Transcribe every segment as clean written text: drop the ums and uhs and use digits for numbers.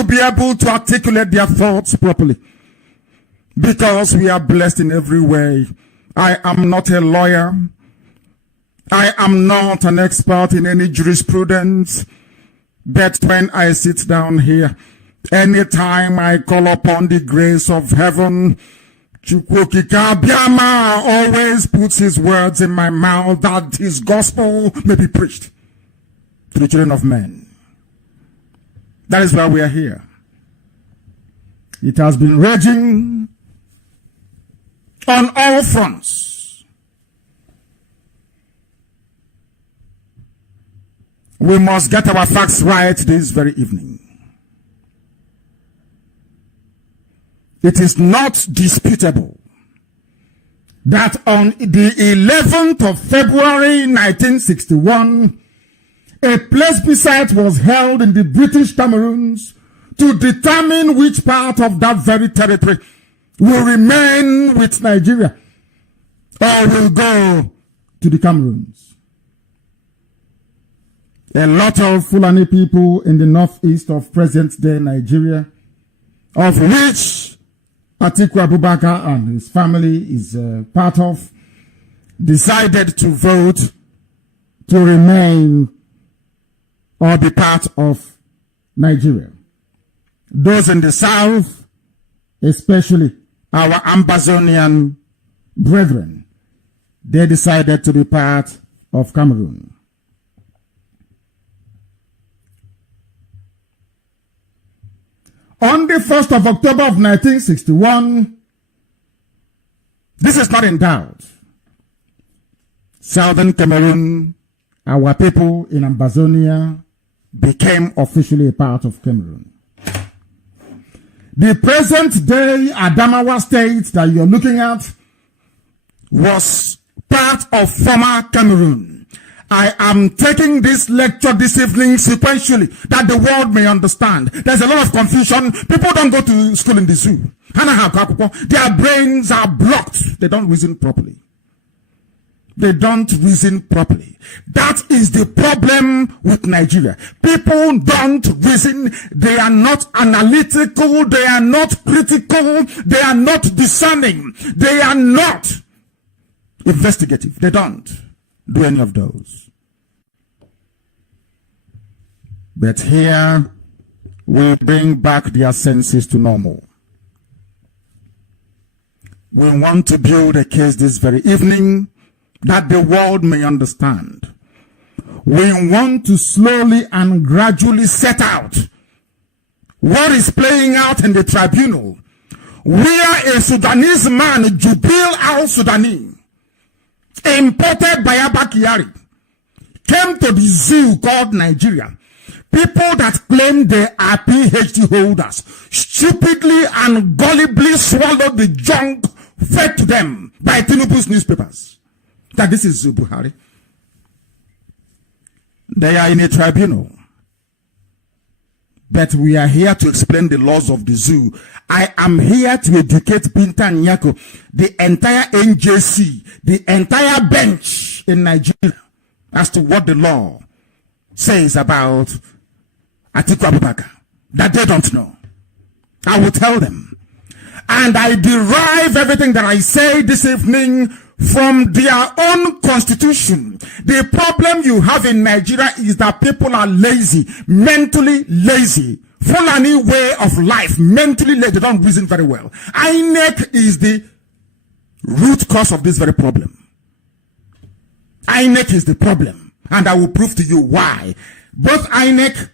to be able to articulate their thoughts properly. Because we are blessed in every way. I am not a lawyer. I am not an expert in any jurisprudence. But when I sit down here, anytime I call upon the grace of heaven, Chukwokika Biama always puts his words in my mouth that his gospel may be preached to the children of men. That is why we are here. It has been raging on all fronts. We must get our facts right this very evening. It is not disputable that on the 11th of February 1961, a plebiscite was held in the British Cameroons to determine which part of that very territory will remain with Nigeria or will go to the Cameroons. A lot of Fulani people in the northeast of present-day Nigeria, of which Atiku Abubakar and his family is part of, decided to vote to remain or be part of Nigeria. Those in the south, especially our Amazonian brethren, they decided to be part of Cameroon. On the 1st of October of 1961, this is not in doubt. Southern Cameroon, our people in Amazonia, became officially a part of Cameroon. The present day Adamawa state that you're looking at was part of former Cameroon. I am taking this lecture this evening sequentially that the world may understand. There's a lot of confusion. People don't go to school in the zoo. Their brains are blocked. They don't reason properly. They don't reason properly. That is the problem with Nigeria. People don't reason. They are not analytical. They are not critical. They are not discerning. They are not investigative. They don't do any of those. But here we bring back their senses to normal. We want to build a case this very evening that the world may understand. We want to slowly and gradually set out what is playing out in the tribunal, where a Sudanese man, Jubil al-Sudani, imported by Abba Kyari, came to the zoo called Nigeria. People that claim they are PhD holders stupidly and gullibly swallowed the junk fed to them by Tinubu's newspapers. That this is Buhari. They are in a tribunal. But we are here to explain the laws of the zoo. I am here to educate Binta Nyako, the entire NJC, the entire bench in Nigeria, as to what the law says about Atiku Abubakar that they don't know. I will tell them. And I derive everything that I say this evening from their own constitution. The problem you have in Nigeria is that people are lazy, mentally lazy. Fulani way of life, mentally lazy. They don't reason very well. INEC is the root cause of this very problem. INEC is the problem. And I will prove to you why. Both INEC,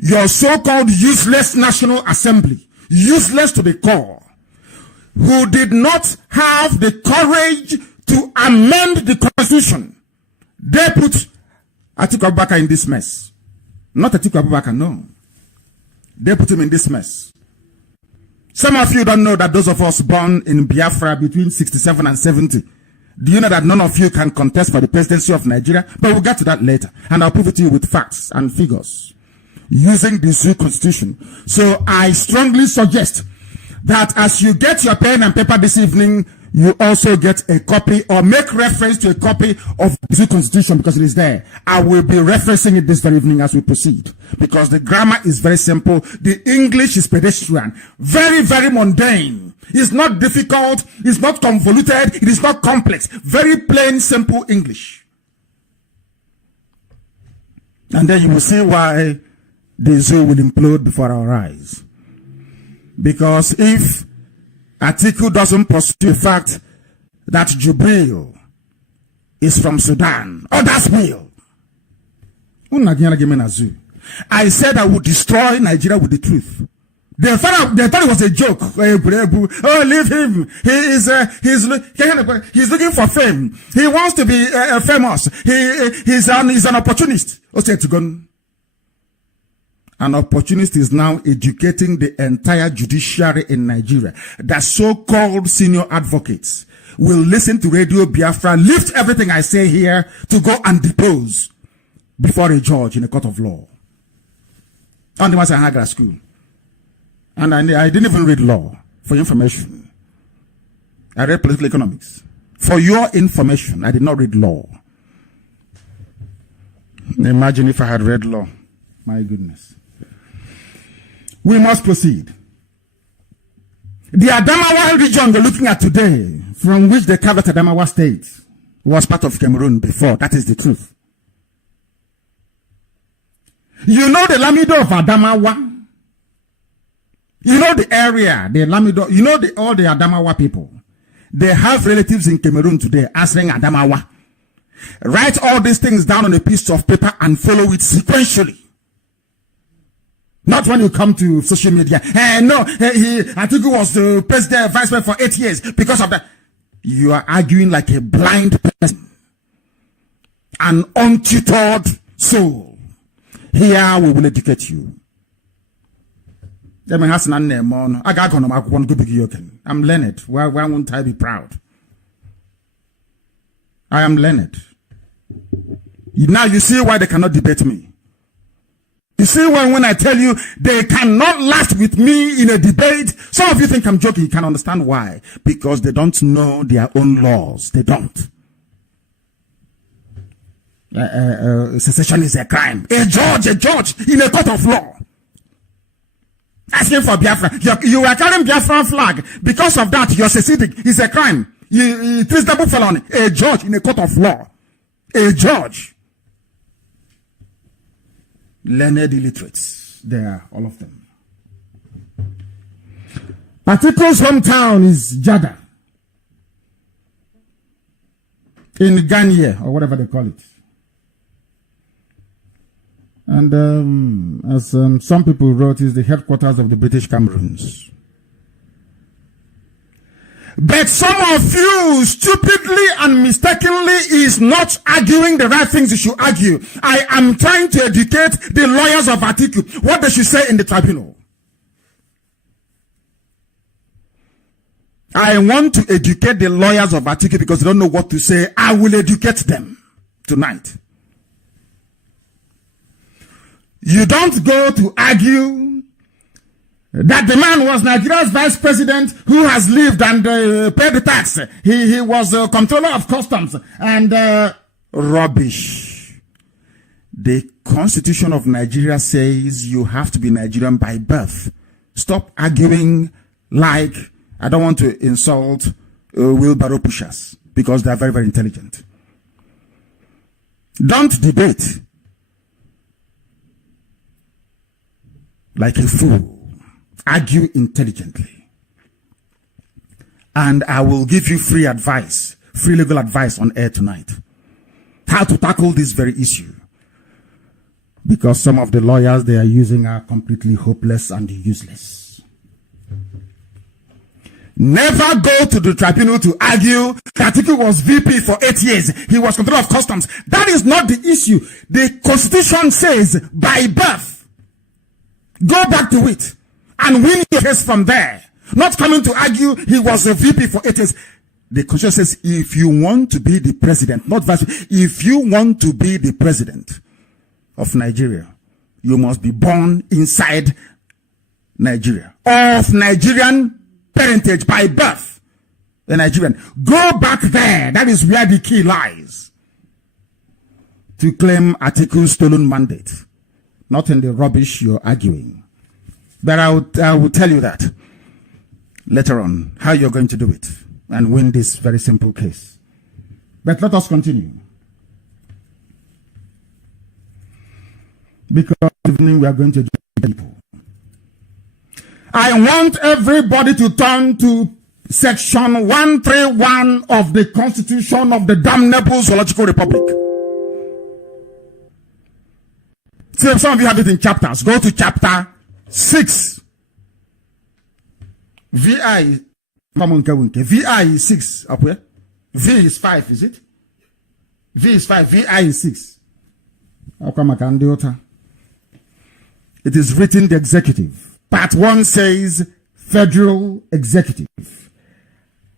your so-called useless National Assembly, useless to the core, who did not have the courage to amend the constitution, they put Atiku Abubakar in this mess. Not Atiku Abubakar, no. They put him in this mess. Some of you don't know that those of us born in Biafra between 67 and 70, do you know that none of you can contest for the presidency of Nigeria? But we'll get to that later. And I'll prove it to you with facts and figures using the zoo constitution. So I strongly suggest that as you get your pen and paper this evening, you also get a copy or make reference to a copy of the Constitution because it is there. I will be referencing it this very evening as we proceed because the grammar is very simple. The English is pedestrian, very, very mundane. It's not difficult. It's not convoluted. It is not complex. Very plain, simple English. And then you will see why the zoo will implode before our eyes. Because if Atiku doesn't pursue the fact that Jubril is from Sudan, others will. I said I would destroy Nigeria with the truth. They thought it was a joke. Oh, leave him. He's looking for fame. He wants to be famous. He's an opportunist. An opportunist is now educating the entire judiciary in Nigeria. The so-called senior advocates will listen to Radio Biafra, lift everything I say here to go and depose before a judge in a court of law. And the ones I had at school. And I didn't even read law, for your information. I read political economics. For your information, I did not read law. Imagine if I had read law. My goodness. We must proceed. The Adamawa region we're looking at today, from which they carved Adamawa state, was part of Cameroon before. That is the truth. You know the Lamido of Adamawa? You know the area, the Lamido, you know all the Adamawa people. They have relatives in Cameroon today answering Adamawa. Write all these things down on a piece of paper and follow it sequentially. Not when you come to social media. No, I think he was the president, vice president for 8 years because of that. You are arguing like a blind person. An untutored soul. Here we will educate you. I'm learned. Why won't I be proud? I am learned. Now you see why they cannot debate me. You see why when I tell you they cannot last with me in a debate, some of you think I'm joking. You can understand why. Because they don't know their own laws. They don't. Secession is a crime. A judge in a court of law. Asking for Biafra. You are carrying Biafra flag. Because of that, you're seceding. It's a crime. It is double felony. A judge in a court of law. A judge. Learned illiterates. They are, all of them. Atiku's hometown is Jada. In Ghana, or whatever they call it. And as some people wrote, is the headquarters of the British Cameroons. But some of you stupidly and mistakenly is not arguing the right things you should argue. I am trying to educate the lawyers of Atiku what they should say in the tribunal. I want to educate the lawyers of Atiku because they don't know what to say. I will educate them tonight. You don't go to argue that the man was Nigeria's vice president who has lived and paid the tax. He was a controller of customs and rubbish. The Constitution of Nigeria says you have to be Nigerian by birth. Stop arguing like, I don't want to insult wheelbarrow pushers because they are very, very intelligent. Don't debate like a fool. Argue intelligently. And I will give you free advice, free legal advice on air tonight. How to tackle this very issue. Because some of the lawyers they are using are completely hopeless and useless. Never go to the tribunal to argue that he was VP for 8 years. He was controller of customs. That is not the issue. The Constitution says by birth. Go back to it and win your case from there. Not coming to argue he was a VP for 8 years. The Constitution says if you want to be the president, not vice, if you want to be the president of Nigeria, you must be born inside Nigeria, of Nigerian parentage by birth. a Nigerian. Go back there. That is where the key lies. To claim Atiku's stolen mandate. Not in the rubbish you're arguing. But I will tell you that later on, how you're going to do it and win this very simple case. But let us continue. Because evening we are going to do people. I want everybody to turn to section 131 of the Constitution of the damnable Zoological Republic. See, some of you have it in chapters. Go to chapter 6. VI is 6 up here. V is 5, is it? V is 5, VI is 6. It is written the executive. Part 1 says federal executive.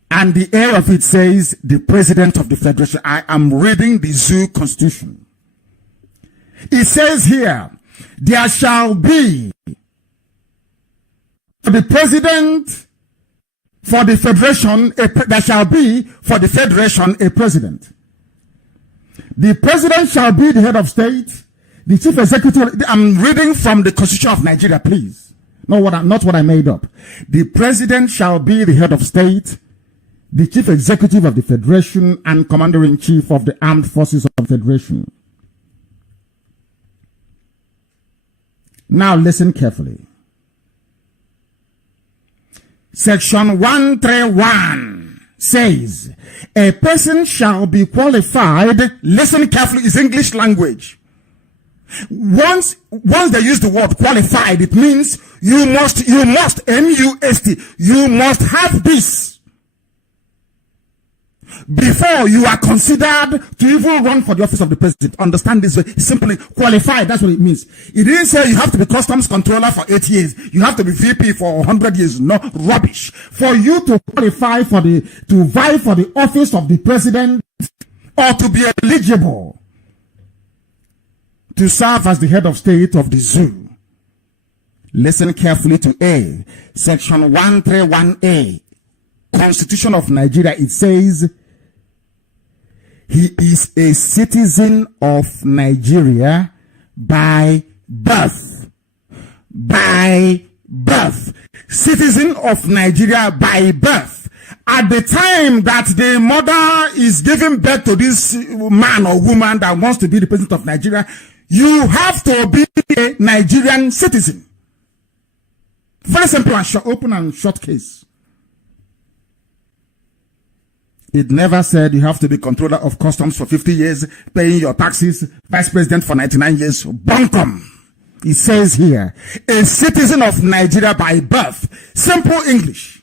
And the air of it says the president of the federation. I am reading the Zoo Constitution. It says here, there shall be for the president for the federation, there shall be for the federation a president. The president shall be the head of state, the chief executive. I'm reading from the Constitution of Nigeria, please. Not what I made up. The president shall be the head of state, the chief executive of the federation, and commander-in-chief of the armed forces of the federation. Now listen carefully. Section 131 says, a person shall be qualified, listen carefully, is English language. Once they use the word qualified, it means you must, M-U-S-T, you must have this before you are considered to even run for the office of the president. Understand this way. Simply qualified. That's what it means. It didn't say you have to be customs controller for 8 years. You have to be VP for 100 years. No, rubbish. For you to qualify to vie for the office of the president or to be eligible to serve as the head of state of the zoo. Listen carefully to A. Section 131A. Constitution of Nigeria. It says, he is a citizen of Nigeria by birth. By birth. Citizen of Nigeria by birth. At the time that the mother is giving birth to this man or woman that wants to be the president of Nigeria, you have to be a Nigerian citizen. Very simple and short, open and short case. It never said you have to be controller of customs for 50 years, paying your taxes, vice president for 99 years. Bunkum. It says here, a citizen of Nigeria by birth. Simple English.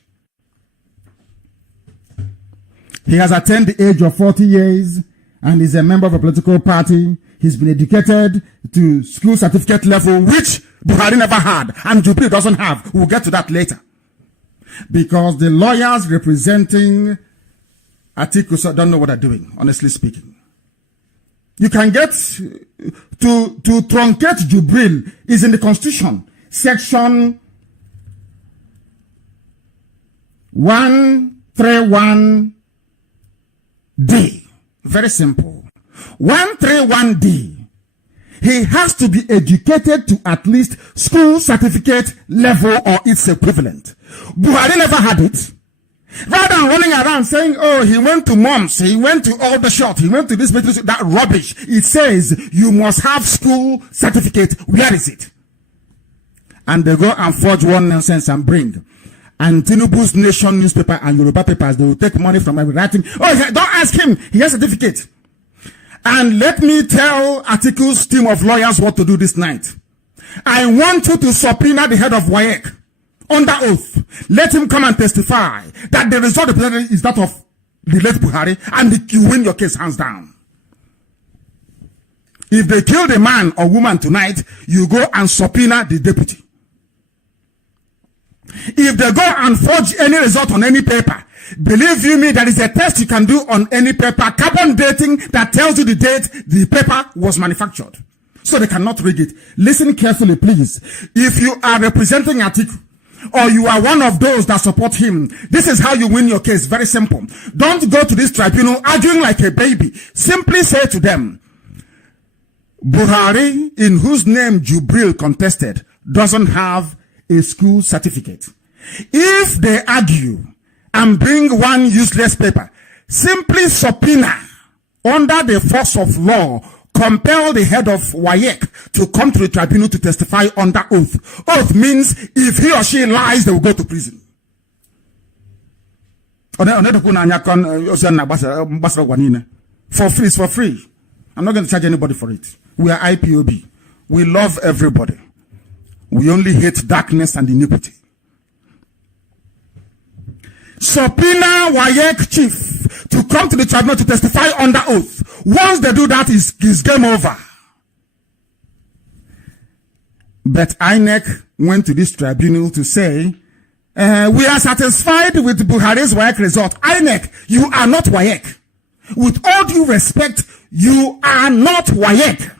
He has attained the age of 40 years and is a member of a political party. He's been educated to school certificate level, which Buhari never had, and Jubilee doesn't have. We'll get to that later. Because the lawyers representing Atiku don't know what they're doing, honestly speaking. You can get to truncate Jubril is in the Constitution, section 131D. Very simple. 131D. He has to be educated to at least school certificate level or its equivalent. Buhari never had it. Rather than running around saying, oh, he went to moms, he went to all the shop, he went to this, that rubbish. It says you must have school certificate. Where is it? And they go and forge one nonsense and bring. And Tinubu's Nation newspaper and Yoruba papers, they will take money from every writing. Oh, don't ask him. He has a certificate. And let me tell Atiku's team of lawyers what to do this night. I want you to subpoena the head of WAEC. Under oath, let him come and testify that the result of the president is that of the late Buhari, and you win your case hands down. If they kill the man or woman tonight, you go and subpoena the deputy. If they go and forge any result on any paper, believe you me, there is a test you can do on any paper, carbon dating, that tells you the date the paper was manufactured. So they cannot rig it. Listen carefully, please. If you are representing Atiku, or you are one of those that support him, this is how you win your case. Very simple. Don't go to this tribunal arguing like a baby. Simply say to them, Buhari, in whose name Jubril contested, doesn't have a school certificate. If they argue and bring one useless paper, simply subpoena under the force of law, compel the head of WAEC to come to the tribunal to testify under oath. Oath means if he or she lies, they will go to prison. For free, it's for free. I'm not going to charge anybody for it. We are IPOB. We love everybody. We only hate darkness and iniquity. Subpoena WAEC chief to come to the tribunal to testify under oath. Once they do that, is game over. But INEC went to this tribunal to say, we are satisfied with Buhari's WAEC result. INEC, you are not WAEC. With all due respect, you are not WAEC.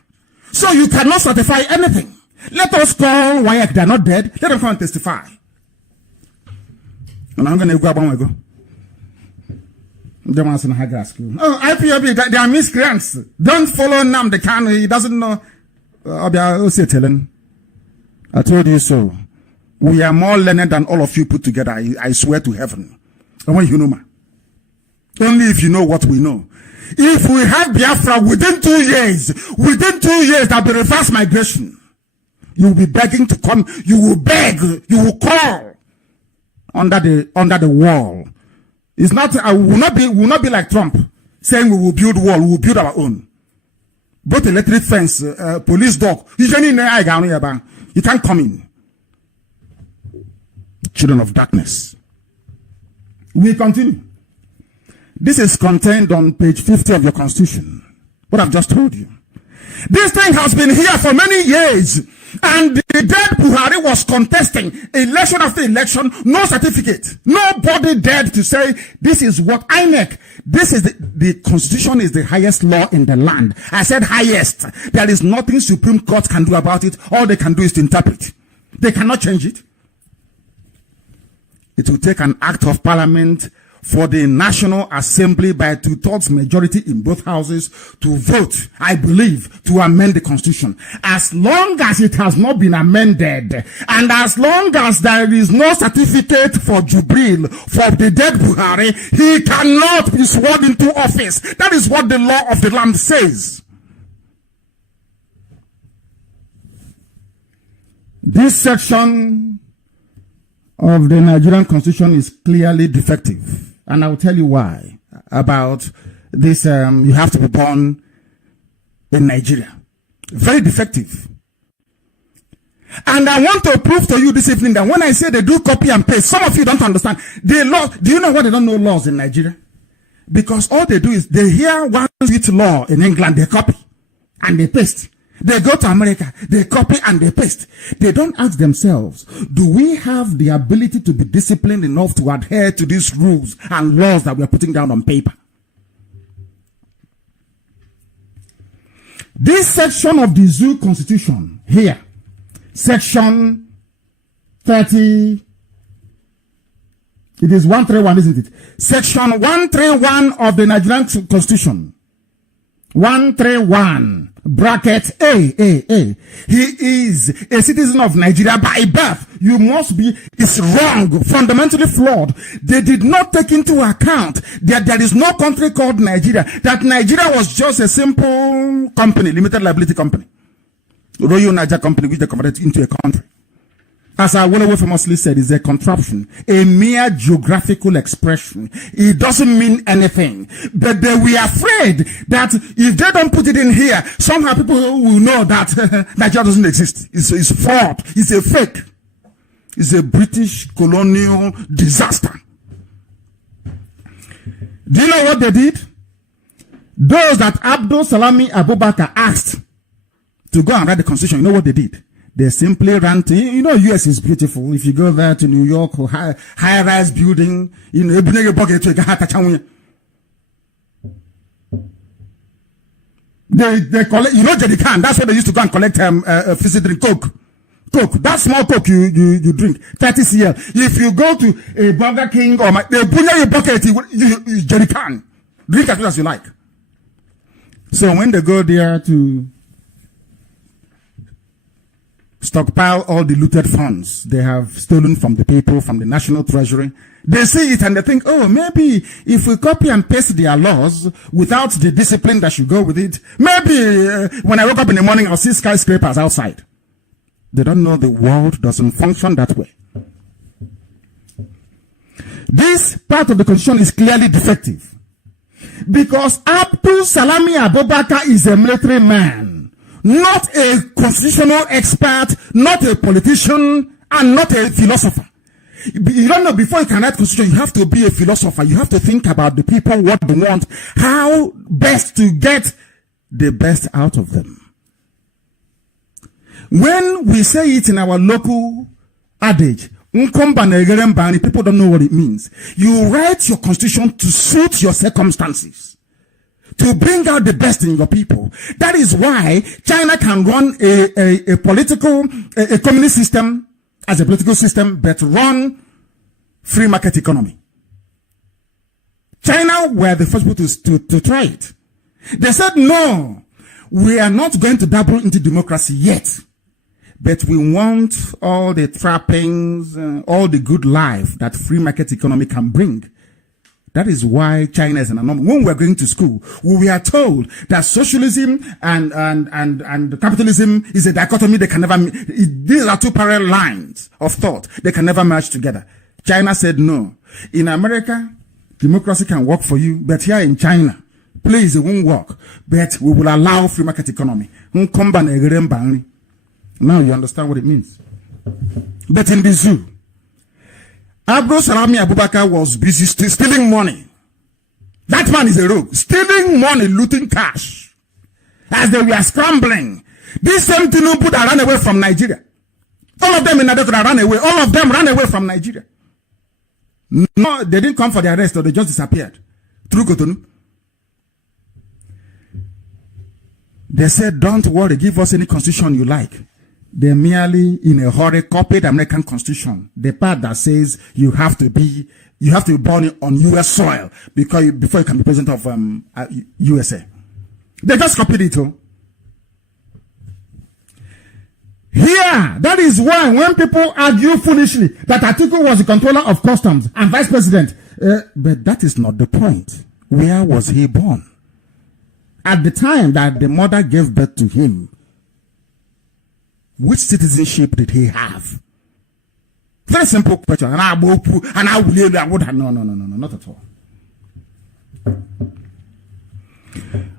So you cannot certify anything. Let us call WAEC. They are not dead. Let them come and testify. And I'm going to go about go. Oh, IPOB, they are miscreants. Don't follow NNAMDI KANNU. He doesn't know. I told you so. We are more learned than all of you put together. I swear to heaven. Only if you know what we know. If we have Biafra within 2 years, there'll be reverse migration. You will be begging to come. You will beg. You will call under the wall. It's not. Will not be like Trump saying we will build wall. We will build our own. Both electric fence, police dog. You can't come in. Children of darkness. We continue. This is contained on page 50 of your constitution. What I've just told you. This thing has been here for many years. And the dead Buhari was contesting election after election, no certificate. Nobody dared to say, this is what INEC, this is the constitution is the highest law in the land. I said highest. There is nothing Supreme Court can do about it. All they can do is to interpret. They cannot change it. It will take an act of parliament for the National Assembly by 2/3 majority in both houses to vote, I believe, to amend the constitution. As long as it has not been amended, and as long as there is no certificate for Jubril, for the dead Buhari, he cannot be sworn into office. That is what the law of the land says. This section of the Nigerian constitution is clearly defective. And I will tell you why. About this, you have to be born in Nigeria. Very defective. And I want to prove to you this evening that when I say they do copy and paste, some of you don't understand. The law, do you know why they don't know laws in Nigeria? Because all they do is they hear one sweet law in England, they copy and they paste. They go to America, they copy and they paste. They don't ask themselves, do we have the ability to be disciplined enough to adhere to these rules and laws that we are putting down on paper? This section of the Zoo Constitution here, section 30, it is 131, isn't it? Section 131 of the Nigerian Constitution. 131. Bracket A. He is a citizen of Nigeria by birth. You must be, it's wrong, fundamentally flawed. They did not take into account that there is no country called Nigeria, that Nigeria was just a simple company, limited liability company. Royal Niger company, which they converted into a country. As I well famously said, is a contraption, a mere geographical expression. It doesn't mean anything. But they were afraid that if they don't put it in here, somehow people will know that Nigeria doesn't exist. It's fraud. It's a fake. It's a British colonial disaster. Do you know what they did? Those that Abdul Salami Abubakar asked to go and write the constitution, you know what they did? They simply ran to, you know, US is beautiful. If you go there to New York, or high-rise building, you know, they collect, you know, Jerry Khan, that's what they used to go and collect fizzy drink Coke Coke, that small Coke you drink, 30 cl. If you go to a Burger King or they put you a bucket, you jerry can. Drink as much as you like. So when they go there to stockpile all the looted funds they have stolen from the people, from the national treasury, they see it and they think, oh, maybe if we copy and paste their laws without the discipline that should go with it, maybe when I wake up in the morning, I'll see skyscrapers outside. They don't know the world doesn't function that way. This part of the constitution is clearly defective because Abdul Salami Abubakar is a military man, not a constitutional expert, not a politician, and not a philosopher. You don't know, before you can write constitution, you have to be a philosopher. You have to think about the people, what they want, how best to get the best out of them. When we say it in our local adage, people don't know what it means. You write your constitution to suit your circumstances, to bring out the best in your people. That is why China can run a communist system as a political system, but run free market economy. China were the first people to try it. They said, no, we are not going to dabble into democracy yet, but we want all the trappings, all the good life that free market economy can bring. That is why China is an anomaly. When we were going to school, we were told that socialism and capitalism is a dichotomy. They can never. These are two parallel lines of thought. They can never merge together. China said no. In America, democracy can work for you, but here in China, please, it won't work. But we will allow free market economy. Now you understand what it means. But in the zoo, Abdul Salami Abubakar was busy stealing money. That man is a rogue. Stealing money, looting cash. As they were scrambling, this same Tinubu that ran away from Nigeria. All of them in Nadeko ran away. All of them ran away from Nigeria. No, they didn't come for the arrest, or they just disappeared. Through Cotonou. They said, don't worry, give us any constitution you like. They merely, in a hurry, copied the American Constitution. The part that says you have to be born on U.S. soil before you can be president of USA. They just copied it. Here, that is why when people argue foolishly that Atiku was the controller of customs and vice president, but that is not the point. Where was he born? At the time that the mother gave birth to him, which citizenship did he have? Very simple question. And I would have no, not at all.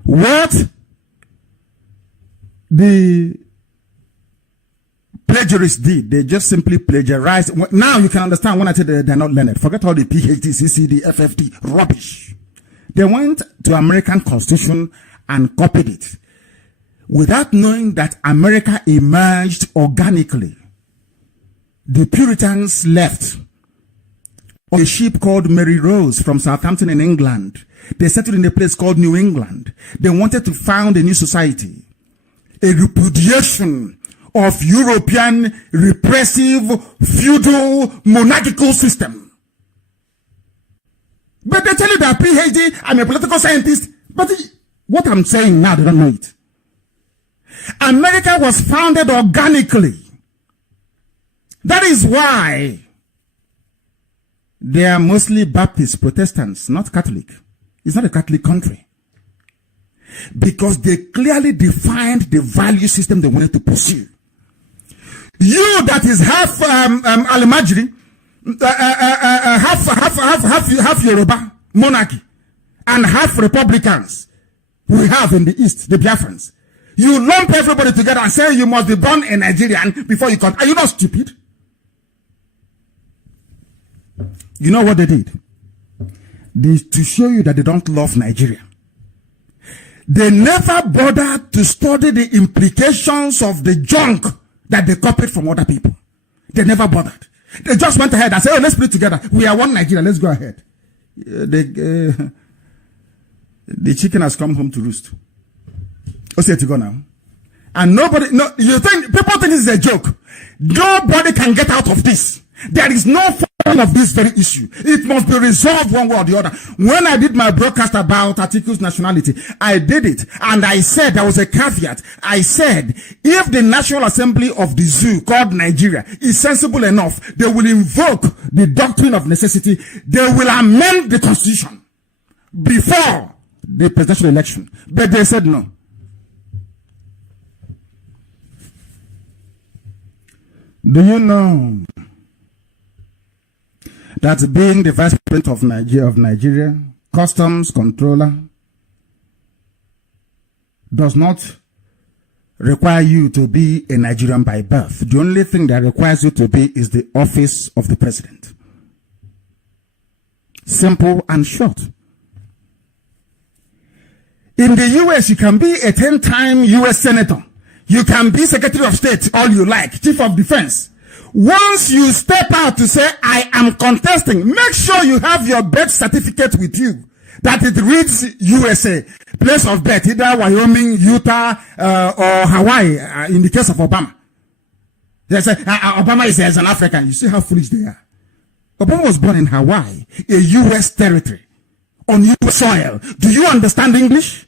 What the plagiarists did, they just simply plagiarized. Now you can understand when I say they're not learned. Forget all the PhD, CCD, FFT, rubbish. They went to American Constitution and copied it, without knowing that America emerged organically. The Puritans left on a ship called Mary Rose from Southampton in England. They settled in a place called New England. They wanted to found a new society, a repudiation of European repressive, feudal, monarchical system. But they tell you that PhD, I'm a political scientist, but what I'm saying now, they don't know it. America was founded organically. That is why they are mostly Baptist Protestants, not Catholic. It's not a Catholic country. Because they clearly defined the value system they wanted to pursue. You that is half Alimajiri, half Yoruba monarchy, and half Republicans we have in the East, the Biafrans. You lump everybody together and say you must be born a Nigerian before you come. Are you not stupid? You know what they did? To show you that they don't love Nigeria. They never bothered to study the implications of the junk that they copied from other people. They never bothered. They just went ahead and said, oh, let's put it together. We are one Nigeria. Let's go ahead. The chicken has come home to roost. What's it to go now? And nobody, no, you think, people think this is a joke. Nobody can get out of this. There is no falling of this very issue. It must be resolved one way or the other. When I did my broadcast about Atiku's nationality, I did it. And I said, there was a caveat. I said, if the National Assembly of the zoo called Nigeria is sensible enough, they will invoke the doctrine of necessity. They will amend the constitution before the presidential election. But they said no. Do you know that being the vice president of Nigeria, customs controller, does not require you to be a Nigerian by birth? The only thing that requires you to be is the office of the president. Simple and short. In the US, you can be a 10-time US senator. You can be Secretary of State, all you like, Chief of Defense. Once you step out to say, I am contesting, make sure you have your birth certificate with you, that it reads USA, place of birth, either Wyoming, Utah, or Hawaii, in the case of Obama. They say, Obama is an African. You see how foolish they are. Obama was born in Hawaii, a US territory, on US soil. Do you understand English?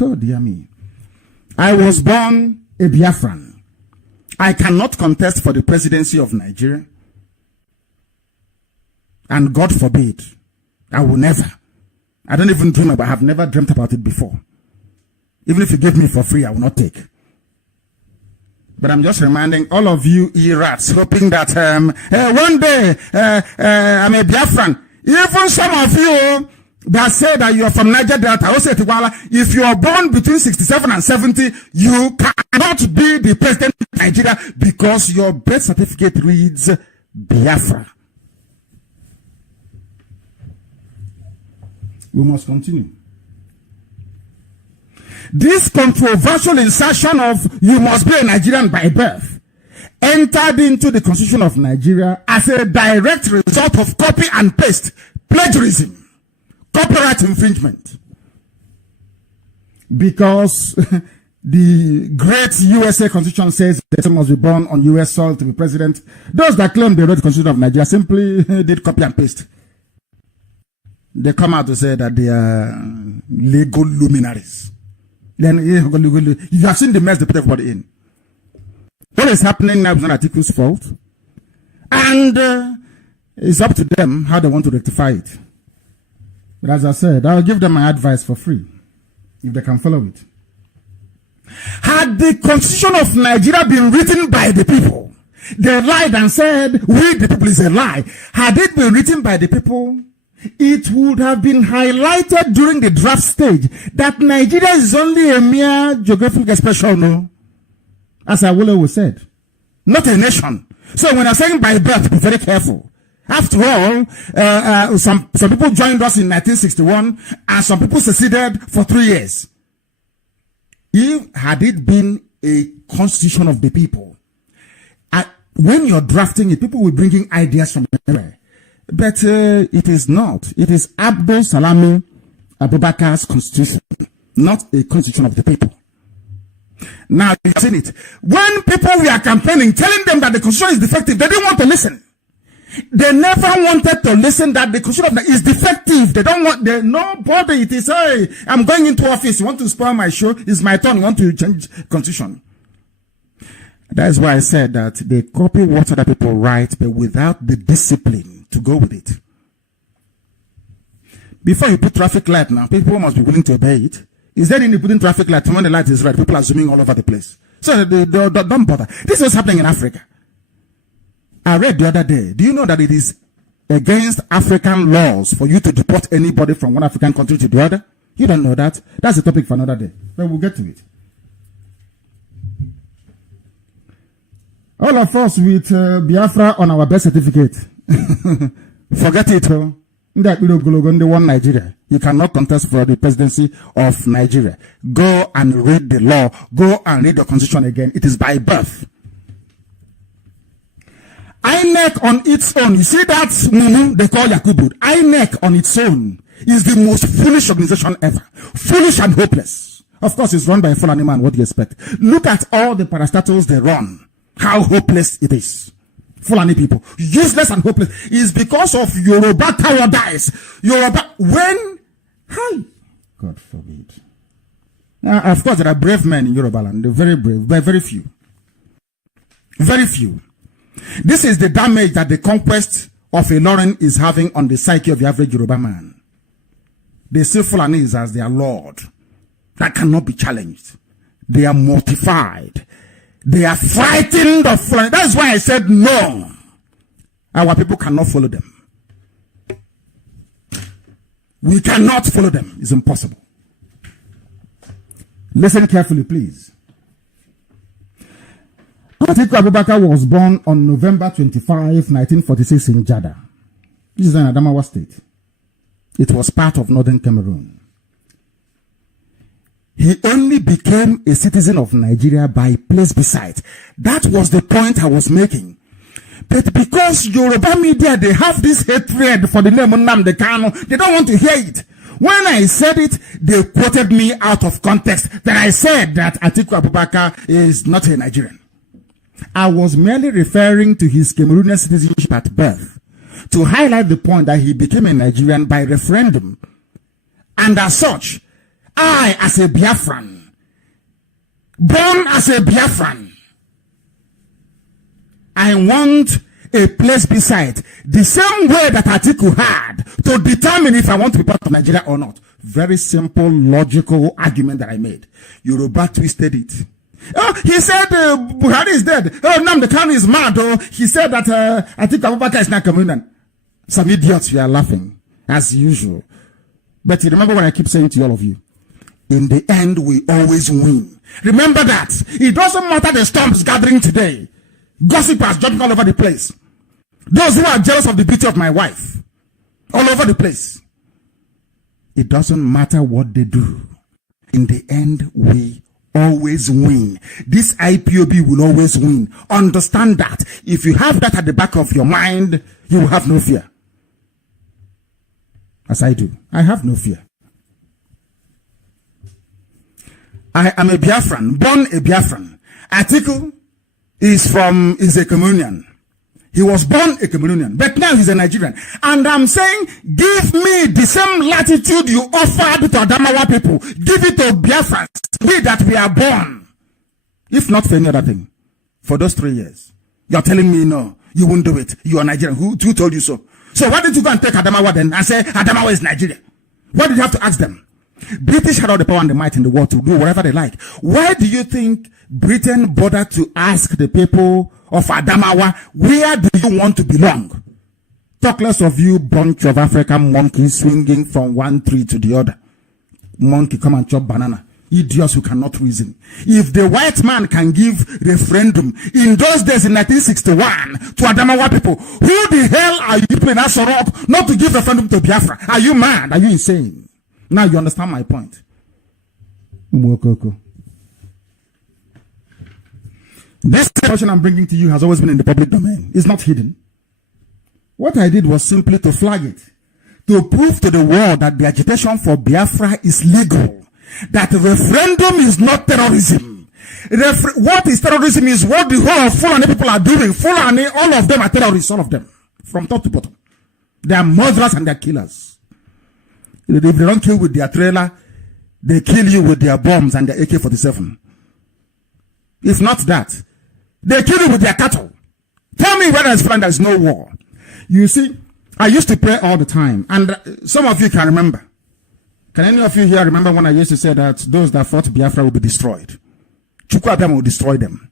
Oh, dear me. I was born a Biafran. I cannot contest for the presidency of Nigeria. And God forbid, I will never. I don't even dream about, I have never dreamt about it before. Even if you give me for free, I will not take. But I'm just reminding all of you E-rats, hoping that one day I'm a Biafran. Even some of you that say that you are from Niger Delta, if you are born between 67 and 70, you cannot be the president of Nigeria because your birth certificate reads Biafra. We must continue. This controversial insertion of you must be a Nigerian by birth entered into the Constitution of Nigeria as a direct result of copy and paste, plagiarism, copyright infringement. Because the great USA Constitution says that someone must be born on US soil to be president. Those that claim they read the Constitution of Nigeria simply did copy and paste. They come out to say that they are legal luminaries. Then you have seen the mess they put everybody in. What is happening now is not Atiku's fault. And it's up to them how they want to rectify it. But as I said, I'll give them my advice for free, if they can follow it. Had the Constitution of Nigeria been written by the people, they lied and said, we the people is a lie. Had it been written by the people, it would have been highlighted during the draft stage that Nigeria is only a mere geographic expression, no? As Awolowo said, not a nation. So when I'm saying by birth, be very careful. After all, some people joined us in 1961 and some people seceded for 3 years. Had it been a constitution of the people, when you're drafting it, people will bring in ideas from everywhere. But it is not. It is Abdul Salami Abubakar's constitution, not a constitution of the people. Now, you've seen it. When people were campaigning, telling them that the constitution is defective, they didn't want to listen. They never wanted to listen that the constitution is defective. They don't want, nobody, it is, hey, I'm going into office, you want to spoil my show, it's my turn, you want to change constitution. That is why I said that they copy what other people write, but without the discipline to go with it. Before you put traffic light now, people must be willing to obey it. Is there any putting traffic light when the light is red? People are zooming all over the place. So they don't bother. This is what's happening in Africa. I read the other day. Do you know that it is against African laws for you to deport anybody from one African country to the other? You don't know that. That's a topic for another day. But we'll get to it. All of us with Biafra on our birth certificate. Forget it. One Nigeria. You cannot contest for the presidency of Nigeria. Go and read the law. Go and read the constitution again. It is by birth. INEC on its own, you see that they call Yakubu. INEC on its own is the most foolish organization ever. Foolish and hopeless Of course, it's run by a Fulani man. What do you expect? Look at all the parastatals they run. How hopeless it is. Fulani people. Useless and hopeless. It's because of Yoruba cowardice. Yoruba, when? Hi. God forbid. Now, of course, there are brave men in Yoruba land. They're very brave, but very few. Very few. This is the damage that the conquest of a Lauren is having on the psyche of the average Yoruba man. They see Fulanis as their lord. That cannot be challenged. They are mortified. They are frightened of Fulani. That's why I said no. Our people cannot follow them. We cannot follow them. It's impossible. Listen carefully, please. Atiku Abubakar was born on November 25, 1946 in Jada. This is in Adamawa State. It was part of northern Cameroon. He only became a citizen of Nigeria by plebiscite. That was the point I was making. But because Yoruba media, they have this hatred for the name NNAMDI KANNU, they don't want to hear it. When I said it, they quoted me out of context that I said that Atiku Abubakar is not a Nigerian. I was merely referring to his Cameroonian citizenship at birth to highlight the point that he became a Nigerian by referendum. And as such, I, as a Biafran, born as a Biafran, I want a place beside the same way that Atiku had to determine if I want to be part of Nigeria or not. Very simple, logical argument that I made. Yoruba twisted it. Oh, he said Buhari is dead. Oh, NNAMDI KANNU is mad. Oh, he said that Atiku Abubakar is not Cameroonian. Some idiots, we are laughing, as usual. But you remember what I keep saying to all of you. In the end, we always win. Remember that. It doesn't matter the storms gathering today. Gossipers jumping all over the place. Those who are jealous of the beauty of my wife. All over the place. It doesn't matter what they do. In the end, we always win. This IPOB will always win. Understand that. If you have that at the back of your mind, you will have no fear. As I do. I have no fear. I am a Biafran, born a Biafran. Atiku is a Cameroonian. He was born a Cameroonian, but now he's a Nigerian. And I'm saying, give me the same latitude you offered to Adamawa people. Give it to Biafrans. We that we are born. If not for any other thing. For those 3 years. You're telling me no, you won't do it. You are Nigerian. Who told you so? So why did you go and take Adamawa then and say Adamawa is Nigeria? What did you have to ask them? British had all the power and the might in the world to do whatever they like. Why do you think Britain bothered to ask the people of Adamawa, where do you want to belong? Talk less of you bunch of African monkeys swinging from one tree to the other. Monkey, come and chop banana. Idiots who cannot reason. If the white man can give referendum in those days in 1961 to Adamawa people, who the hell are you playing Asorok not to give referendum to Biafra? Are you mad? Are you insane? Now you understand my point. This question I'm bringing to you has always been in the public domain. It's not hidden. What I did was simply to flag it, to prove to the world that the agitation for Biafra is legal, that referendum is not terrorism. What is terrorism is what the whole of Fulani people are doing. Fulani, all of them are terrorists, all of them, from top to bottom. They are murderers and they are killers. If they don't kill with their trailer, they kill you with their bombs and their AK-47. If not that, they kill you with their cattle. Tell me where there is no war. You see, I used to pray all the time, and some of you can remember. Can any of you here remember when I used to say that those that fought Biafra will be destroyed? Chukwu Abiyam will destroy them.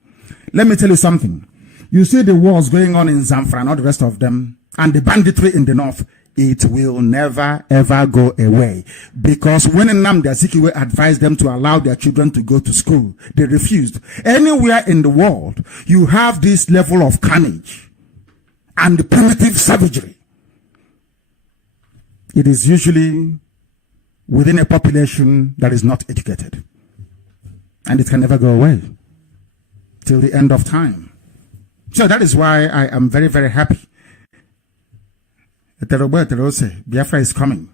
Let me tell you something. You see the wars going on in Zamfara and all the rest of them, and the banditry in the north. It will never ever go away, because when NNAMDI Azikiwe advised them to allow their children to go to school, they refused. Anywhere in the world, you have this level of carnage and primitive savagery. It is usually within a population that is not educated, and it can never go away till the end of time. So that is why I am very, very happy. Biafra is coming.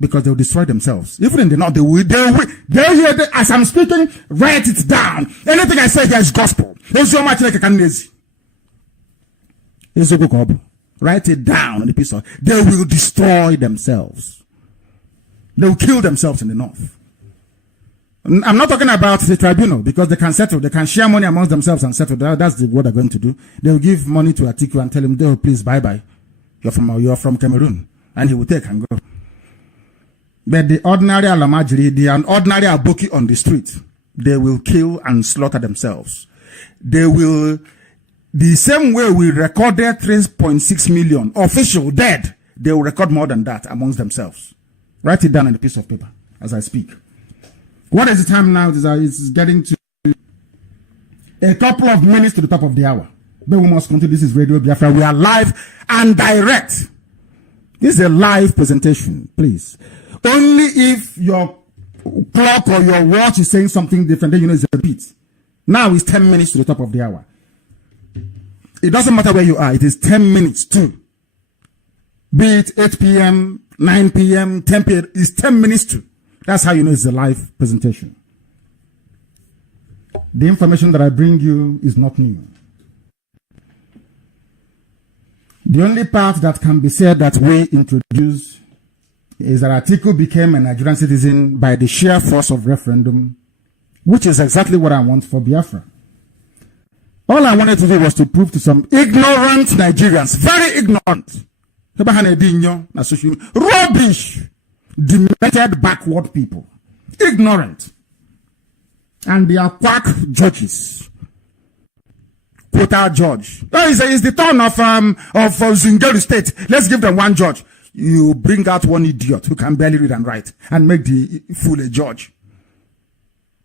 because they'll destroy themselves. Even in the north, they'll hear as I'm speaking, write it down. Anything I say here is gospel. There's so much like a canesi. Write it down on the piece of. They will destroy themselves. They will kill themselves in the north. I'm not talking about the tribunal because they can settle. They can share money amongst themselves and settle. That's what they're going to do. They'll give money to Atiku and tell him, "Oh, please, bye-bye. You're from Cameroon," and he will take and go. But the ordinary Alamajiri, the ordinary Aboki on the street, they will kill and slaughter themselves. They will, the same way we recorded 3.6 million official dead, they will record more than that amongst themselves. Write it down on a piece of paper as I speak. What is the time now? It's getting to a couple of minutes to the top of the hour. But we must continue. This is Radio Biafra. We are live and direct. This is a live presentation, please. Only if your clock or your watch is saying something different, then you know it's a repeat. Now it's 10 minutes to the top of the hour. It doesn't matter where you are. It is 10 minutes to. Be it 8 p.m., 9 p.m., 10 p.m. It's 10 minutes to. That's how you know it's a live presentation. The information that I bring you is not new. The only part that can be said that we introduce is that Atiku became a Nigerian citizen by the sheer force of referendum, which is exactly what I want for Biafra. All I wanted to do was to prove to some ignorant Nigerians, very ignorant, rubbish, demented, backward people, ignorant, and they are quack judges. Quota judge. Oh, it's the turn of Zungeru State. Let's give them one judge. You bring out one idiot who can barely read and write and make the fool a judge.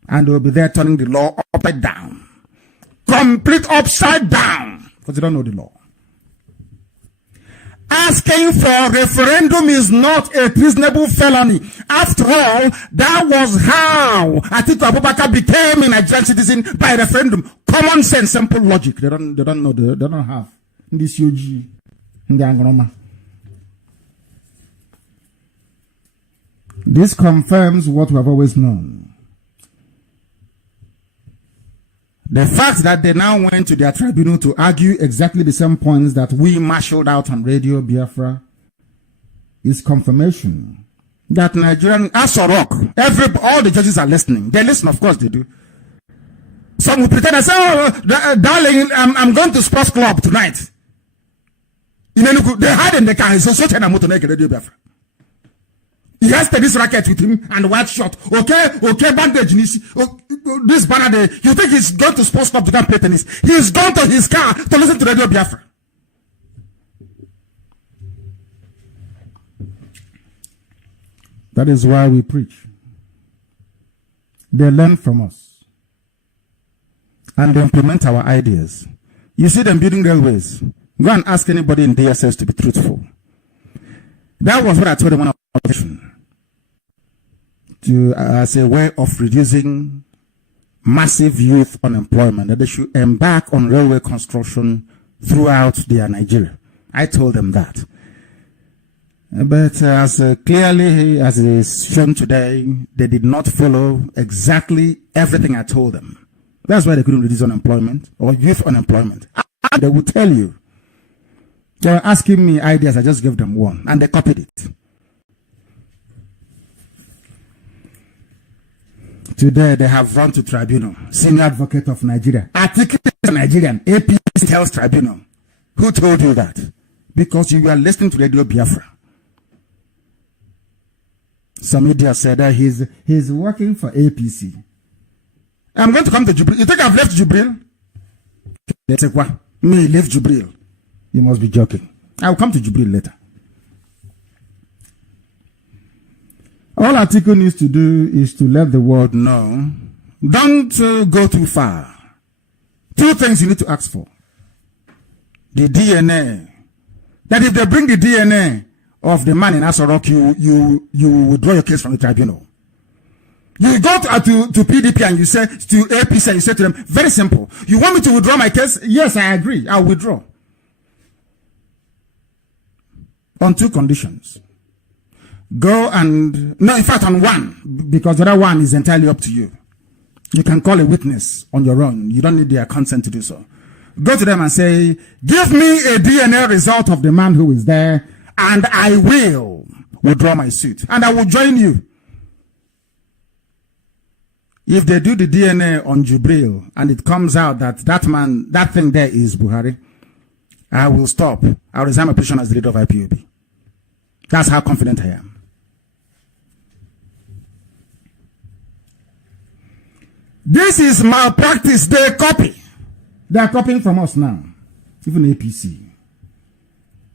And they'll be there turning the law upside down. Complete upside down. Because they don't know the law. Asking for referendum is not a treasonable felony. After all, that was how Atiku Abubakar became a Nigerian citizen by referendum. Common sense, simple logic. They don't know. They don't have this UG in the Angroma. This confirms what we have always known. The fact that they now went to their tribunal to argue exactly the same points that we marshaled out on Radio Biafra is confirmation that Nigerian Asorok, all the judges are listening. They listen, of course they do. Some will pretend and say, "Oh, darling, I'm going to sports club tonight." They hide in the car. Radio Biafra. He has this racket with him and white shot. Okay, bandage. This banner, you think he's going to sports club to go and play tennis? He's gone to his car to listen to Radio Biafra. That is why we preach. They learn from us. And they implement our ideas. You see them building railways. Go and ask anybody in DSS to be truthful. That was what I told them when I was as a way of reducing massive youth unemployment, that they should embark on railway construction throughout their Nigeria. I told them that. But as clearly as it is shown today, they did not follow exactly everything I told them. That's why they couldn't reduce unemployment or youth unemployment. They would tell you. They were asking me ideas, I just gave them one, and they copied it. Today, they have run to tribunal. Senior advocate of Nigeria. Atiku is Nigerian. AP tells tribunal. Who told you that? Because you were listening to Radio Biafra. Some media said that he's working for APC. I'm going to come to Jubril. You think I've left Jubril? They say, what? Me left Jubril. You must be joking. I'll come to Jubril later. All Atiku needs to do is to let the world know. Don't go too far. Two things you need to ask for. The DNA. That if they bring the DNA of the man in Asorok, you withdraw your case from the tribunal. You go to PDP and you say to APC and you say to them, very simple. You want me to withdraw my case? Yes, I agree. I'll withdraw. On two conditions. Go and, no, in fact, on one, because the other one is entirely up to you. You can call a witness on your own. You don't need their consent to do so. Go to them and say, give me a DNA result of the man who is there, and I will withdraw my suit. And I will join you. If they do the DNA on Jubril, and it comes out that that man, that thing there is Buhari, I will stop. I'll resign my position as the leader of IPOB. That's how confident I am. This is malpractice. They copy. They are copying from us now. Even APC.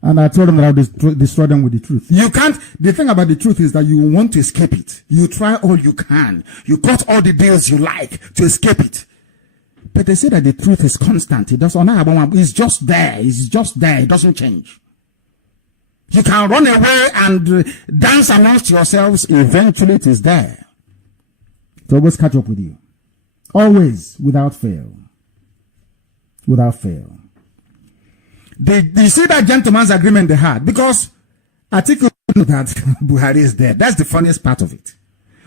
And I told them that I would destroy them with the truth. You can't. The thing about the truth is that you want to escape it. You try all you can. You cut all the deals you like to escape it. But they say that the truth is constant. It doesn't. It's just there. It's just there. It doesn't change. You can run away and dance amongst yourselves. Eventually it is there. It always catch up with you. Always, without fail. Without fail. You see that gentleman's agreement they had? Because article that Buhari is dead. That's the funniest part of it.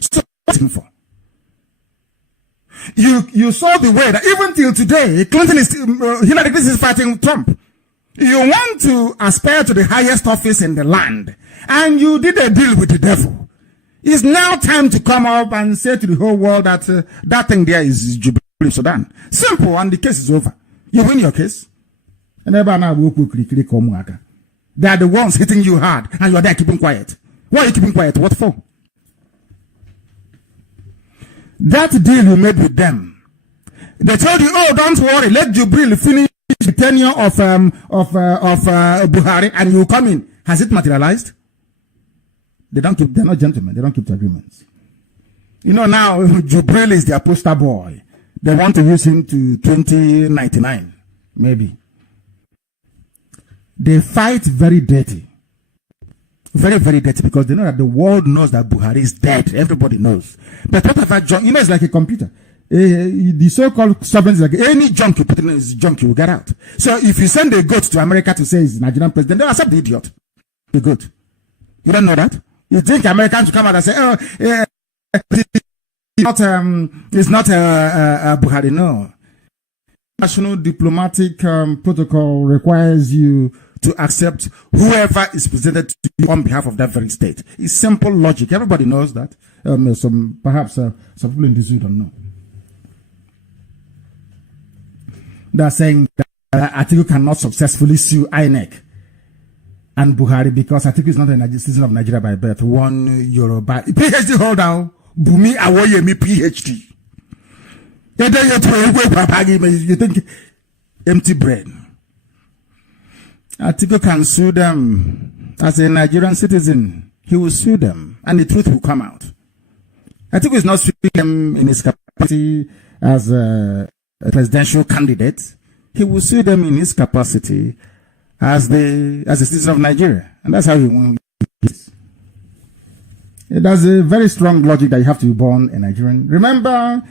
So what's it for? You saw the way that even till today, Clinton is Hillary Clinton is fighting Trump. You want to aspire to the highest office in the land, and you did a deal with the devil. It's now time to come up and say to the whole world that that thing there is Jubilee Sudan. Simple, and the case is over. You win your case. And they are the ones hitting you hard, and you're there keeping quiet. Why are you keeping quiet? What for? That deal you made with them, they told you, oh, don't worry, let Jubril finish the tenure of Buhari, and you come in. Has it materialized? They're not gentlemen. They don't keep the agreements. You know, now Jubril is their poster boy. They want to use him to 2099, maybe. They fight very dirty. Very, very dirty, because they know that the world knows that Buhari is dead. Everybody knows. But what about junk? You know, it's like a computer. The so-called sovereignty, like any junk you put in is junk, you will get out. So if you send a goat to America to say he's Nigerian president, they'll accept the idiot. The goat. You don't know that? You think Americans will come out and say, oh, it's not Buhari. No. National diplomatic protocol requires you to accept whoever is presented to you on behalf of that very state. It's simple logic. Everybody knows that. Perhaps some people in this don't know. They're saying that Atiku cannot successfully sue INEC and Buhari because Atiku is not a citizen of Nigeria by birth. One Yoruba PhD holder, Bumi Awoyemi PhD. You think empty brain. Atiku can sue them as a Nigerian citizen. He will sue them, and the truth will come out. Atiku is not suing them in his capacity as a presidential candidate. He will sue them in his capacity as a citizen of Nigeria, and that's how he wants it. There's a very strong logic that you have to be born a Nigerian. Remember,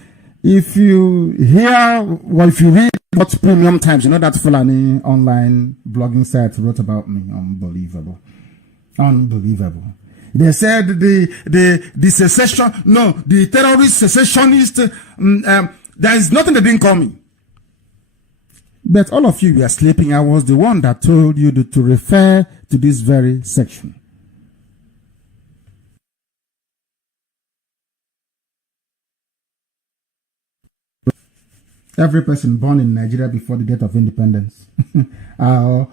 if you hear, well, if you read what Premium Times, you know that Fulani online blogging site wrote about me. Unbelievable. Unbelievable. They said the secession, no, the terrorist secessionist, there is nothing they didn't call me. But all of you were sleeping. I was the one that told you to refer to this very section. Every person born in Nigeria before the date of independence, or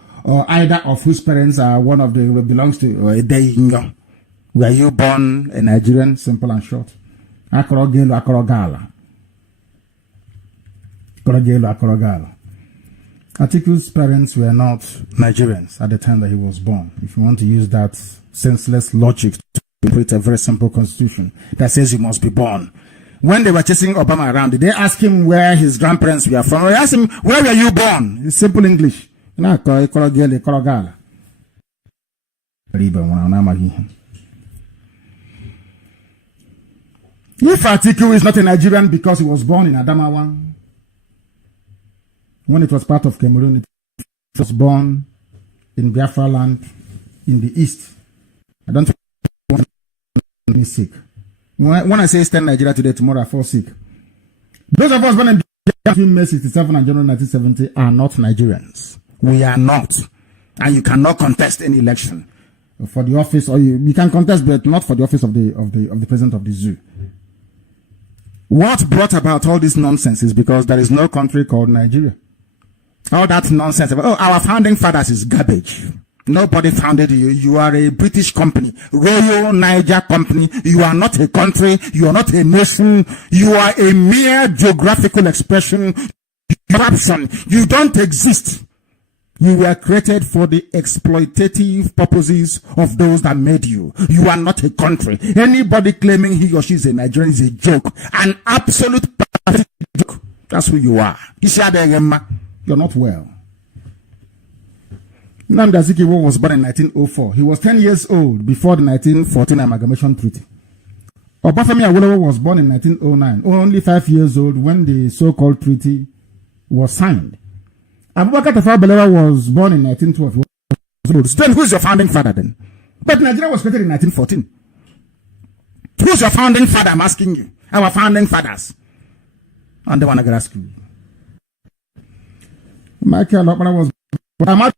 either of whose parents are one of the belongs to a day. Were you born a Nigerian? Simple and short. Akorogelu, akorogala. Akorogelu, akorogala. Atiku's parents were not Nigerians at the time that he was born. If you want to use that senseless logic to create a very simple constitution that says you must be born. When they were chasing Obama around, did they ask him where his grandparents were from? They asked him, where were you born? It's simple English. If Atiku is not a Nigerian because he was born in Adamawa, when it was part of Cameroon, it was born in Biafra land in the east. I don't sick. When I say stand Nigeria today, tomorrow I fall sick. Those of us born in between May 67 and January 1970 are not Nigerians. We are not. And you cannot contest any election for the office, or you can contest, but not for the office of the president of the zoo. What brought about all this nonsense is because there is no country called Nigeria. All that nonsense about, our founding fathers is garbage. Nobody founded you. You are a British company, Royal Niger Company. You are not a country. You are not a nation. You are a mere geographical expression. Corruption. You don't exist. You were created for the exploitative purposes of those that made you. You are not a country. Anybody claiming he or she is a Nigerian is a joke. An absolute joke. That's who you are. You're not well. NNAMDI Azikiwe was born in 1904. He was 10 years old before the 1914 Amalgamation Treaty. Obafemi Awolowo was born in 1909, only 5 years old when the so-called treaty was signed. Abubakar Tafawa Balewa was born in 1912. Then who's your founding father then? But Nigeria was created in 1914. Who's your founding father? I'm asking you. Our founding fathers. And they want to ask you. Michael Okpara was born in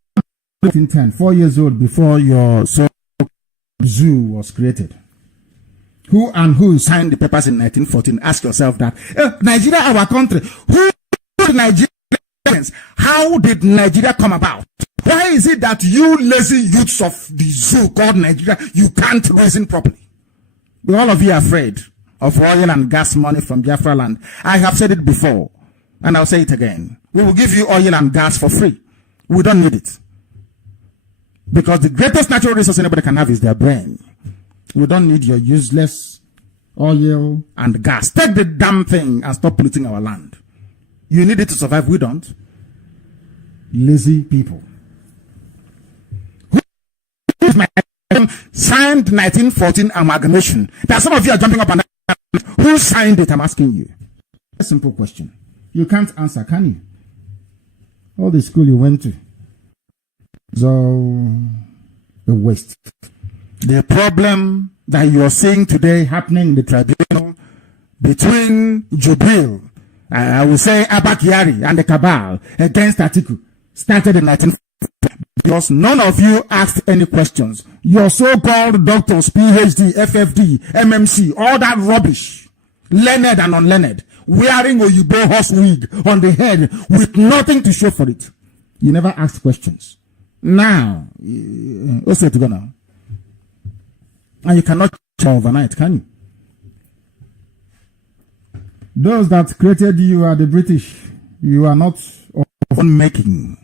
1910, 4 years old before your zoo was created. Who signed the papers in 1914? Ask yourself that. Nigeria, our country. Who is Nigeria? How did Nigeria come about? Why is it that you lazy youths of the zoo called Nigeria, you can't reason properly? All of you are afraid of oil and gas money from Biafra land. I have said it before, and I'll say it again. We will give you oil and gas for free. We don't need it. Because the greatest natural resource anybody can have is their brain. We don't need your useless oil and gas. Take the damn thing and stop polluting our land. You need it to survive. We don't. Lazy people. Who signed 1914 amalgamation? That some of you are jumping up and down. Who signed it? I'm asking you. A simple question. You can't answer, can you? All the school you went to. So, a waste. The problem that you are seeing today happening in the tribunal between Jubril, I will say Abakari and the cabal against Atiku started in 1940 because none of you asked any questions. Your so-called doctors, PhD, FFD, MMC, all that rubbish, learned and unlearned, wearing a Yubo horse wig on the head with nothing to show for it. You never asked questions. Now, what's it to go now? And you cannot change overnight, can you? Those that created you are the British. You are not of own making.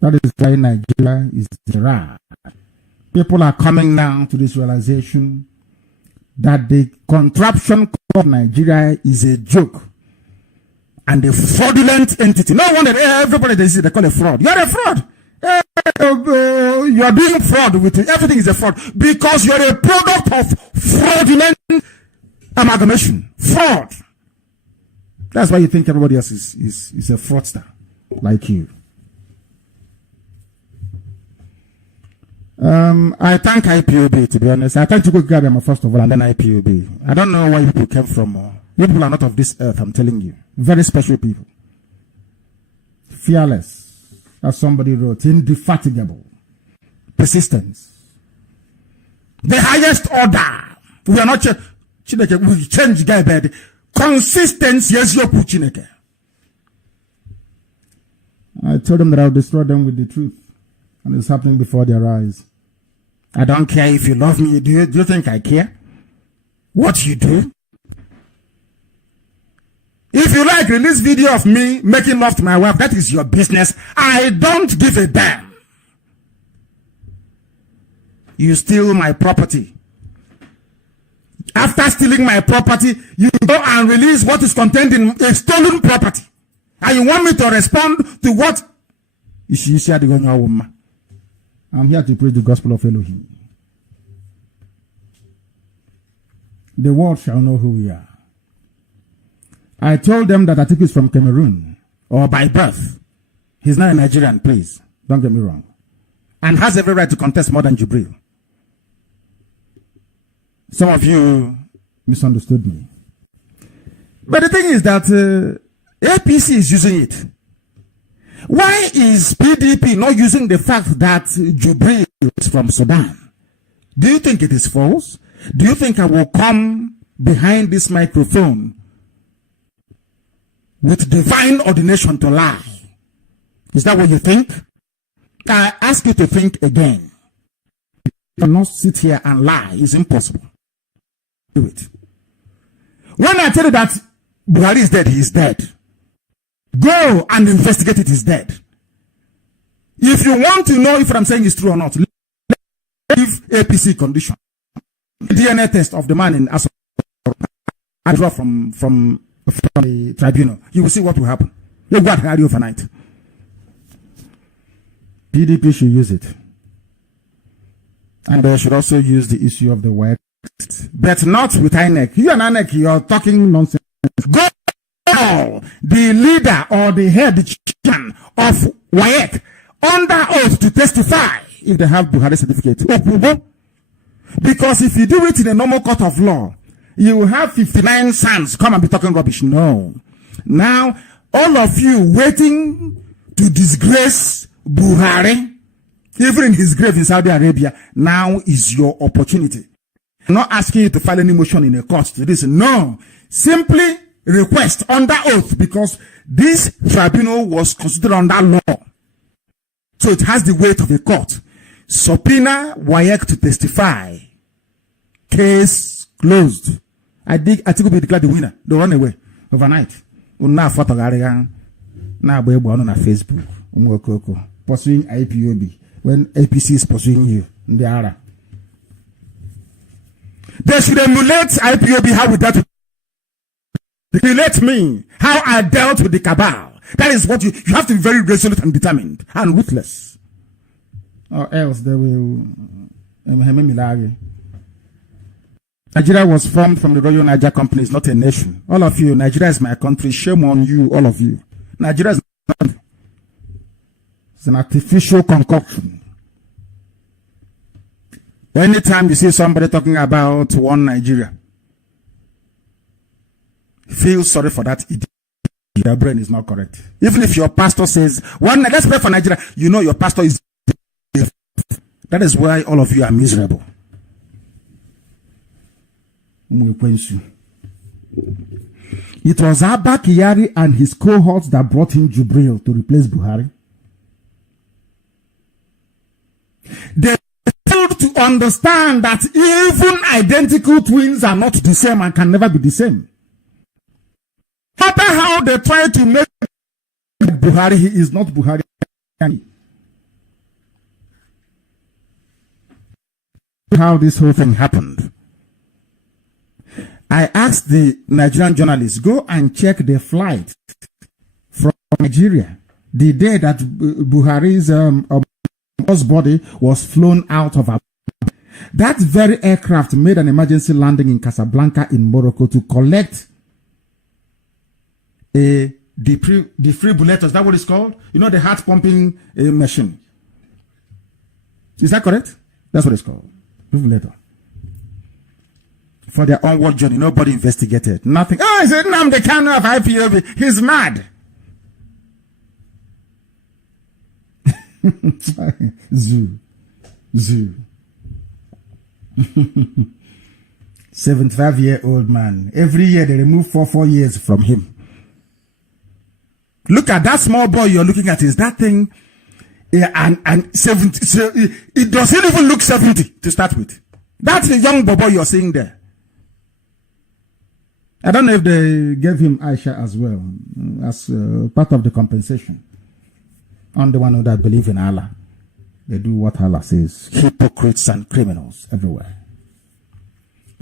That is why Nigeria is dry. People are coming now to this realization that the contraption called Nigeria is a joke and a fraudulent entity. No wonder everybody they call it fraud. You're a fraud. You are doing fraud with it. Everything is a fraud because you're a product of fraudulent amalgamation. Fraud. That's why you think everybody else is a fraudster like you. I thank IPOB, to be honest. I thank Chukwuka Gabiyama first of all, and then IPOB. I don't know where people came from. You people are not of this earth, I'm telling you. Very special people. Fearless, as somebody wrote, indefatigable, persistence. The highest order. We are not Chineke, we change guy bed. Consistency is your Chineke. I told them that I'll destroy them with the truth. And it's happening before their eyes. I don't care if you love me. Do you think I care? What you do? If you like, release video of me making love to my wife. That is your business. I don't give a damn. You steal my property. After stealing my property, you go and release what is contained in a stolen property. And you want me to respond to what? I'm here to preach the gospel of Elohim. The world shall know who we are. I told them that Atiku is from Cameroon, or by birth. He's not a Nigerian, please. Don't get me wrong. And has every right to contest more than Jubril. Some of you misunderstood me. But the thing is that APC is using it. Why is PDP not using the fact that Jubril is from Sudan? Do you think it is false? Do you think I will come behind this microphone with divine ordination to lie? Is that what you think? I ask you to think again. You cannot sit here and lie. It's impossible. Do it. When I tell you that Buhari is dead, he is dead. Go and investigate it, is dead. If you want to know if what I'm saying is true or not, give APC condition. DNA test of the man in Asoro. I draw from the tribunal. You will see what will happen. You got Harry overnight. PDP should use it. And they should also use the issue of the WAEC. But not with INEC. You and INEC, you're talking nonsense. Go! The leader or the head chairman of WAEC under oath to testify if they have Buhari certificate. Because if you do it in a normal court of law, you will have 59 sons come and be talking rubbish. No. Now, all of you waiting to disgrace Buhari, even in his grave in Saudi Arabia, now is your opportunity. I'm not asking you to file any motion in a court to this. No. Simply request under oath, because this tribunal was considered under law. So it has the weight of a court. Subpoena WAEC to testify. Case closed. I think we'll be declared the winner. They run away overnight. Now on Facebook. Pursuing IPOB. When APC is pursuing you. They should emulate IPOB. How we dealt with. Emulate me. How I dealt with the cabal. That is what you have to be very resolute and determined and ruthless. Or else they will. Nigeria was formed from the Royal Niger Company. It's not a nation. All of you, Nigeria is my country. Shame on you, all of you. Nigeria is not. It's an artificial concoction. Anytime you see somebody talking about one Nigeria, feel sorry for that idiot. Your brain is not correct. Even if your pastor says, let's pray for Nigeria, you know your pastor is. That is why all of you are miserable. It was Abba Kyari and his cohorts that brought in Jubril to replace Buhari. They failed to understand that even identical twins are not the same and can never be the same. No matter how they try to make Buhari, he is not Buhari. How this whole thing happened. I asked the Nigerian journalists, go and check the flight from Nigeria the day that Buhari's body was flown out of Abuja. That very aircraft made an emergency landing in Casablanca in Morocco to collect a defibrillator. Is that what it's called? You know, the heart pumping machine. Is that correct? That's what it's called. Defibrillator. For their onward journey, nobody investigated. Nothing. Oh, is it NNAMDI KANNU of IPOB? He's mad. Zoo. 75-year-old man. Every year they remove 4 years from him. Look at that small boy you're looking at. Is that thing? Yeah, and 70. So it doesn't even look 70 to start with. That's the young boy you're seeing there. I don't know if they gave him Aisha as well, as part of the compensation. On the one that believe in Allah. They do what Allah says. Hypocrites and criminals everywhere.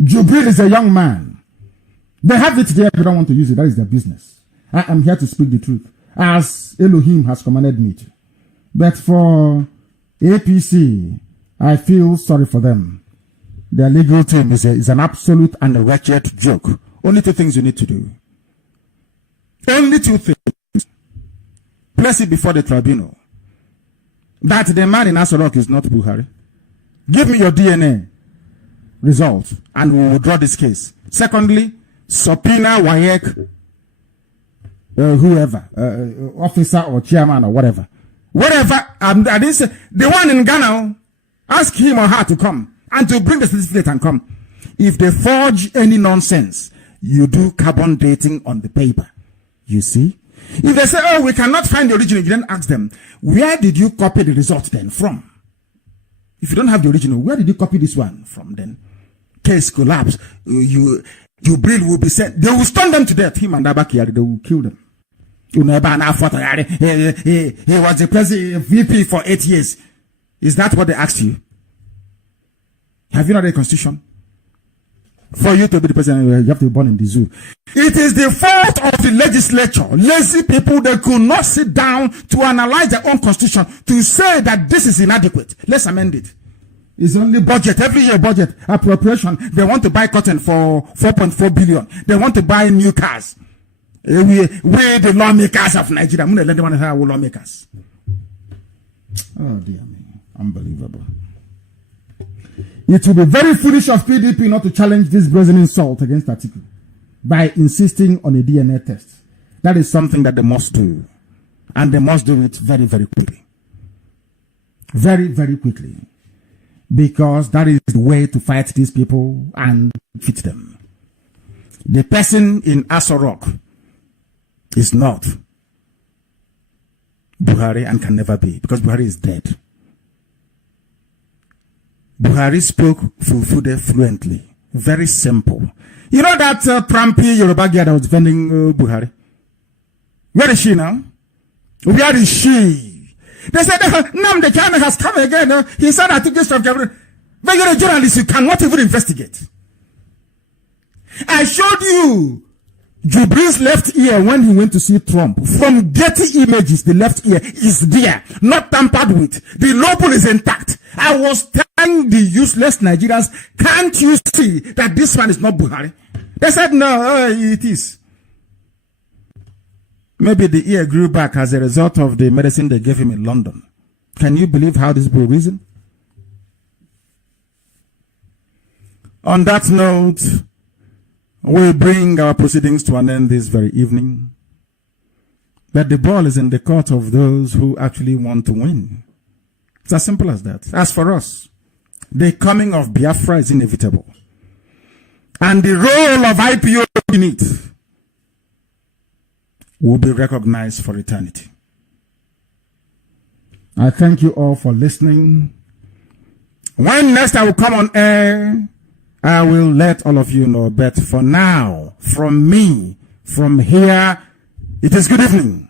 Jubril is a young man. They have it there, they don't want to use it. That is their business. I am here to speak the truth, as Elohim has commanded me to. But for APC, I feel sorry for them. Their legal team is an absolute and a wretched joke. Only 2 things you need to do. Only 2 things. Place it before the tribunal. That the man in Asoro is not Buhari. Give me your DNA. result and we will withdraw this case. Secondly, subpoena WAEC, whoever, officer or chairman or whatever. I didn't say, the one in Ghana, ask him or her to come and to bring the certificate and come. If they forge any nonsense, you do carbon dating on the paper. You see? If they say, oh, we cannot find the original, you then ask them, where did you copy the result then from? If you don't have the original, where did you copy this one from then? Case collapse. Your bill will be sent. They will stone them to death. Him and Abakari, they will kill them. He was the president, VP for 8 years. Is that what they asked you? Have you not read the Constitution? For you to be the president, you have to be born in the zoo. It is the fault of the legislature. Lazy people, they could not sit down to analyze their own constitution to say that this is inadequate. Let's amend it. It's only budget, every year budget, appropriation. They want to buy cotton for 4.4 billion. They want to buy new cars. We the lawmakers of Nigeria. I'm going to let them have lawmakers. Oh dear me. Unbelievable. It will be very foolish of PDP not to challenge this brazen insult against Atiku by insisting on a DNA test. That is something that they must do. And they must do it very, very quickly. Very, very quickly. Because that is the way to fight these people and defeat them. The person in Aso Rock is not Buhari and can never be, because Buhari is dead. Buhari spoke Fulfude fluently. Very simple. You know that Prampy Yoruba girl that was vending Buhari? Where is she now? Where is she? They said, NNAMDI Kanu has come again. He said, I took this from Gabriel. But you're a journalist, you cannot even investigate. I showed you Jubril's left ear when he went to see Trump. From Getty Images, the left ear is there, not tampered with. The lobe is intact. I was telling the useless Nigerians, can't you see that this man is not Buhari? They said, no, it is. Maybe the ear grew back as a result of the medicine they gave him in London. Can you believe how this will reason? On that note, we bring our proceedings to an end this very evening. But the ball is in the court of those who actually want to win. It's as simple as that. As for us, the coming of Biafra is inevitable. And the role of IPO in it will be recognized for eternity. I thank you all for listening. When next I will come on air, I will let all of you know. But for now, from me, from here, it is good evening.